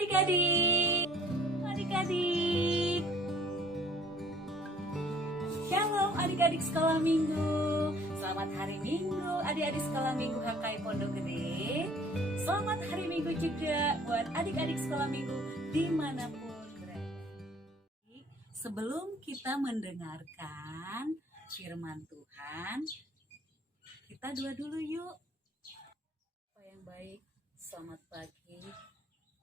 Adik-adik, adik-adik, shalom adik-adik sekolah minggu. Selamat hari Minggu, adik-adik sekolah minggu HKI Pondok Gede. Selamat hari Minggu juga buat adik-adik sekolah minggu dimanapun berada. Sebelum kita mendengarkan firman Tuhan, kita doa dulu yuk. Apa yang baik, selamat pagi,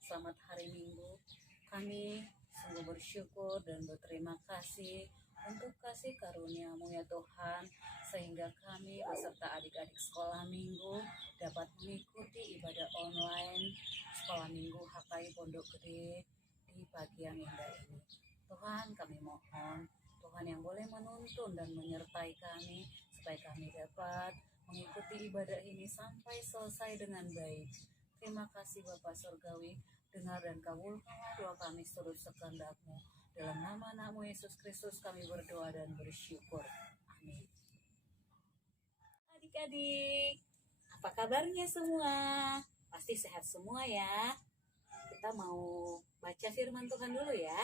selamat hari Minggu. Kami sungguh bersyukur dan berterima kasih untuk kasih karunia-Mu ya Tuhan, sehingga kami beserta adik-adik sekolah minggu dapat mengikuti ibadah online sekolah minggu HKI Pondok Gede di pagi yang indah ini. Tuhan, kami mohon Tuhan yang boleh menuntun dan menyertai kami supaya kami dapat mengikuti ibadah ini sampai selesai dengan baik. Terima kasih Bapa Surgawi, dengar dan kabulkanlah doa kami seturut sekehendak-Mu. Dalam nama Anakmu Yesus Kristus kami berdoa dan bersyukur. Amin. Adik-adik, apa kabarnya semua? Pasti sehat semua ya. Kita mau baca firman Tuhan dulu ya.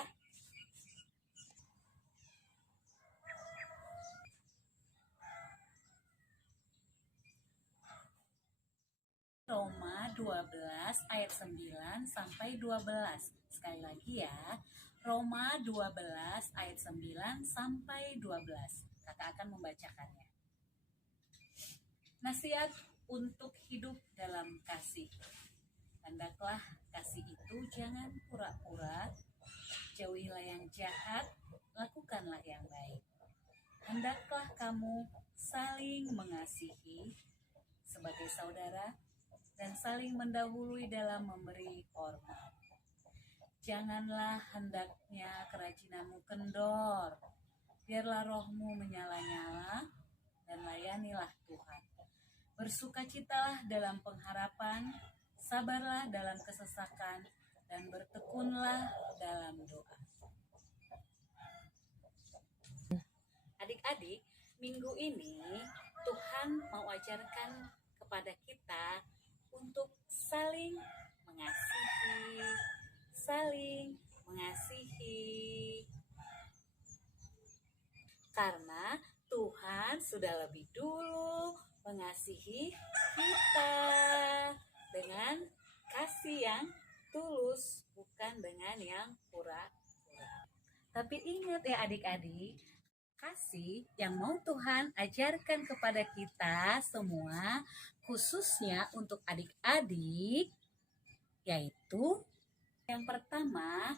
Roma 12 ayat 9 sampai 12. Sekali lagi ya. Roma 12 ayat 9 sampai 12. Kakak akan membacakannya. Nasihat untuk hidup dalam kasih. Hendaklah kasih itu jangan pura-pura, jauhilah yang jahat, lakukanlah yang baik. Hendaklah kamu saling mengasihi sebagai saudara dan saling mendahului dalam memberi hormat. Janganlah hendaknya kerajinanmu kendor, biarlah rohmu menyala-nyala dan layanilah Tuhan. Bersukacitalah dalam pengharapan, sabarlah dalam kesesakan, dan bertekunlah dalam doa. Adik-adik, minggu ini Tuhan mau ajarkan kepada kita untuk saling mengasihi, karena Tuhan sudah lebih dulu mengasihi kita dengan kasih yang tulus, bukan dengan yang pura-pura. Tapi ingat ya adik-adik, kasih yang mau Tuhan ajarkan kepada kita semua, khususnya untuk adik-adik, yaitu yang pertama,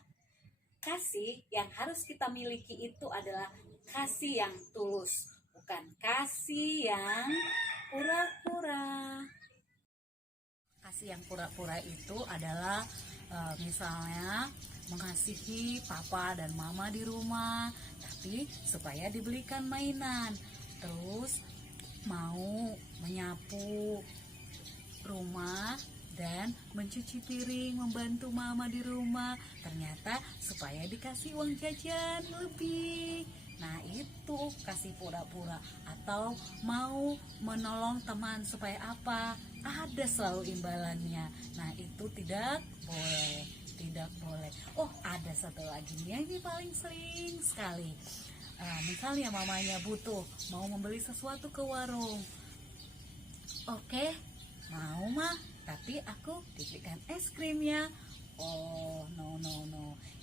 kasih yang harus kita miliki itu adalah kasih yang tulus, bukan kasih yang pura-pura. Kasih yang pura-pura itu adalah misalnya mengasihi papa dan mama di rumah, tapi supaya dibelikan mainan. Terus mau menyapu rumah dan mencuci piring, membantu mama di rumah, ternyata supaya dikasih uang jajan lebih. Nah itu kasih pura-pura. Atau mau menolong teman supaya apa? Ada selalu imbalannya. Nah itu tidak boleh. Tidak boleh. Oh ada satu lagi nih, ini paling sering sekali. Misalnya mamanya butuh mau membeli sesuatu ke warung. Oke, mau mah, tapi aku diberikan es krimnya. Oh no,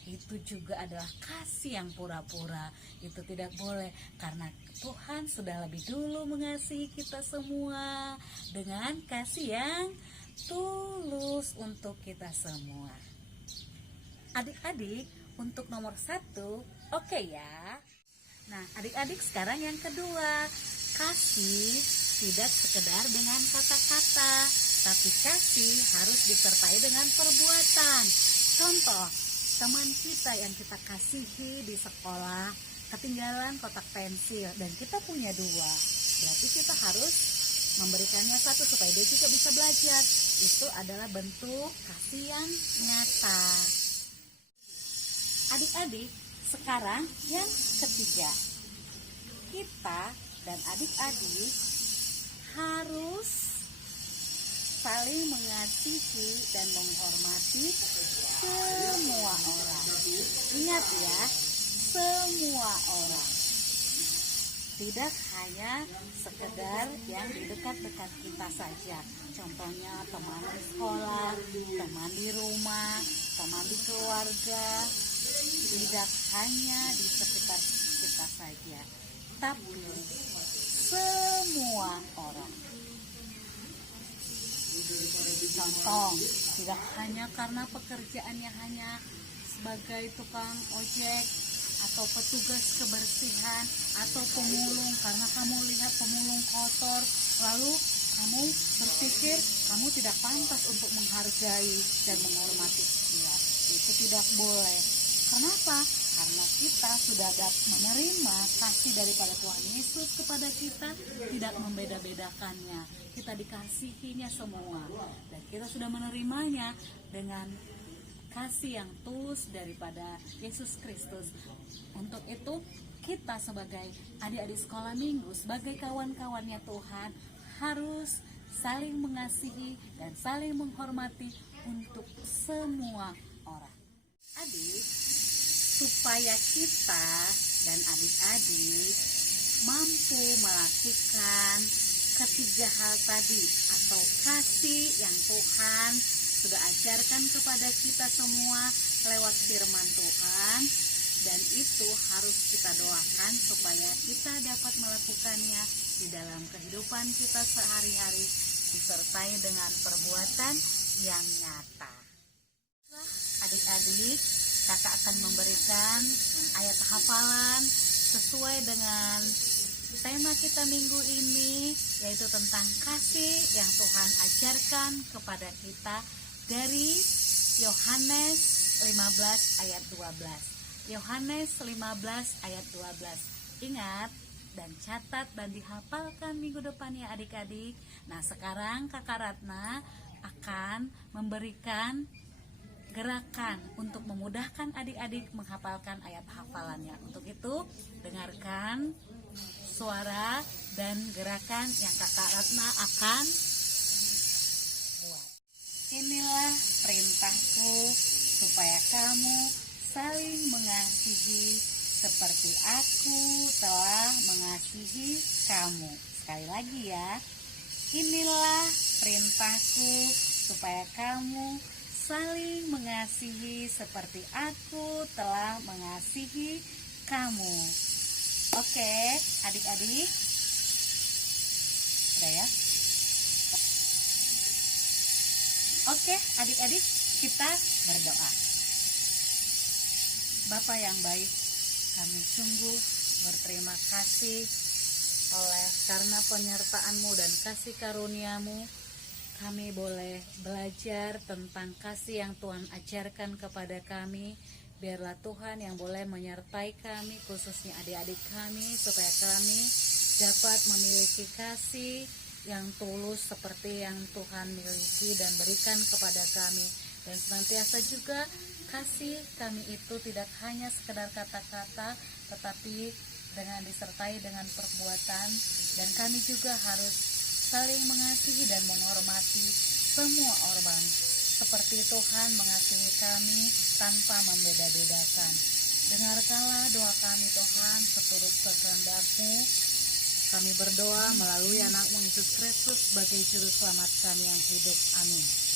itu juga adalah kasih yang pura-pura. Itu tidak boleh, karena Tuhan sudah lebih dulu mengasihi kita semua dengan kasih yang tulus untuk kita semua. Adik-adik, untuk nomor 1, oke ya. Nah adik-adik, sekarang yang kedua, kasih tidak sekedar dengan kata-kata, tapi kasih harus disertai dengan perbuatan. Contoh, teman kita yang kita kasihi di sekolah ketinggalan kotak pensil dan kita punya 2, berarti kita harus memberikannya 1 supaya dia juga bisa belajar. Itu adalah bentuk kasih yang nyata. Adik-adik, sekarang yang ketiga, kita dan adik-adik harus saling mengasihi dan menghormati semua orang. Ingat ya, semua orang. Tidak hanya sekedar yang di dekat-dekat kita saja. Contohnya teman di sekolah, teman di rumah, teman di keluarga. Tidak hanya di sekitar kita saja, tapi semua orang. Contoh, tidak hanya karena pekerjaannya hanya sebagai tukang ojek atau petugas kebersihan atau pemulung, karena kamu lihat pemulung kotor lalu kamu berpikir kamu tidak pantas untuk menghargai dan menghormati dia. Itu tidak boleh. Kenapa? Karena kita sudah menerima kasih daripada Tuhan Yesus kepada kita, tidak membeda-bedakannya. Kita dikasihinya semua dan kita sudah menerimanya dengan kasih yang tulus daripada Yesus Kristus. Untuk itu kita sebagai adik-adik sekolah minggu, sebagai kawan-kawannya Tuhan, harus saling mengasihi dan saling menghormati untuk semua orang. Adik, supaya kita dan adik-adik mampu melakukan ketiga hal tadi atau kasih yang Tuhan sudah ajarkan kepada kita semua lewat firman Tuhan, dan itu harus kita doakan supaya kita dapat melakukannya di dalam kehidupan kita sehari-hari disertai dengan perbuatan yang nyata. Adik-adik, kakak akan memberikan ayat hafalan sesuai dengan tema kita minggu ini, yaitu tentang kasih yang Tuhan ajarkan kepada kita dari Yohanes 15 ayat 12. Yohanes 15 ayat 12. Ingat dan catat dan dihafalkan minggu depan ya adik-adik. Nah, sekarang Kakak Ratna akan memberikan gerakan untuk memudahkan adik-adik menghafalkan ayat hafalannya. Untuk itu, dengarkan suara dan gerakan yang Kakak Ratna akan buat. Inilah perintahku supaya kamu saling mengasihi seperti aku telah mengasihi kamu. Sekali lagi ya. Inilah perintahku supaya kamu saling mengasihi seperti aku telah mengasihi kamu. Oke, adik-adik. Udah ya? Oke, adik-adik, kita berdoa. Bapa yang baik, kami sungguh berterima kasih karena penyertaan-Mu dan kasih karunia-Mu. Kami boleh belajar tentang kasih yang Tuhan ajarkan kepada kami. Biarlah Tuhan yang boleh menyertai kami, khususnya adik-adik kami, supaya kami dapat memiliki kasih yang tulus seperti yang Tuhan miliki dan berikan kepada kami. Dan senantiasa juga kasih kami itu tidak hanya sekedar kata-kata, tetapi dengan disertai dengan perbuatan. Dan kami juga harus saling mengasihi dan menghormati semua orang, seperti Tuhan mengasihi kami tanpa membeda-bedakan. Dengarkanlah doa kami Tuhan, seturut kehendak-Mu. Kami berdoa melalui anak-Mu Yesus Kristus sebagai juru selamat kami yang hidup. Amin.